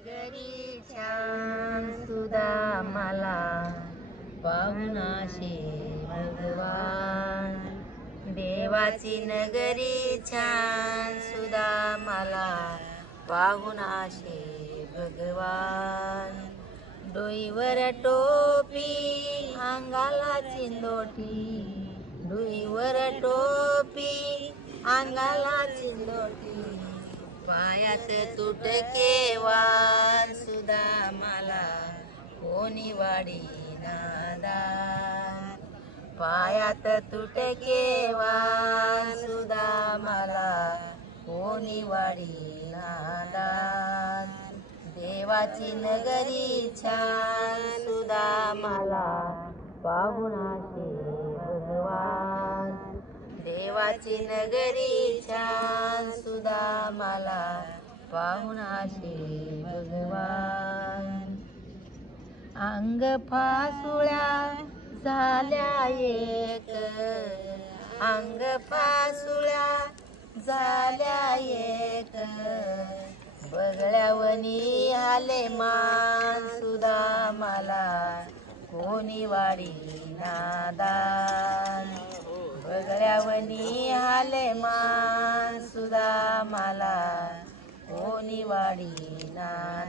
नगरी छान सुधा मला पाहुणाशी भगवान। देवाची नगरी छान सुधा मला पाहुणाशी भगवान। डोईवर टोपी अंगाला चिंदोटी, डोईवर टोपी अंगाला चिंदोटी, पायात तुटके वाण सुधा मला कोणी वाढीना दान। पायात तुटके वाण सुधा मला कोणी वाढीना दान। देवाची नगरी छान सुधा मला पाहुणाशी भगवान। देवाची नगरी छान सुधा मला पाहुणाशी भगवान। अंग फासुळ्या झाल्या एक, अंग फासुळ्या झाल्या एक, बगळ्यावनी आले मान सुधा मला कोणी वाढीना दान। बगळ्यावनी आले मान सुधा मला कोणी वाढीना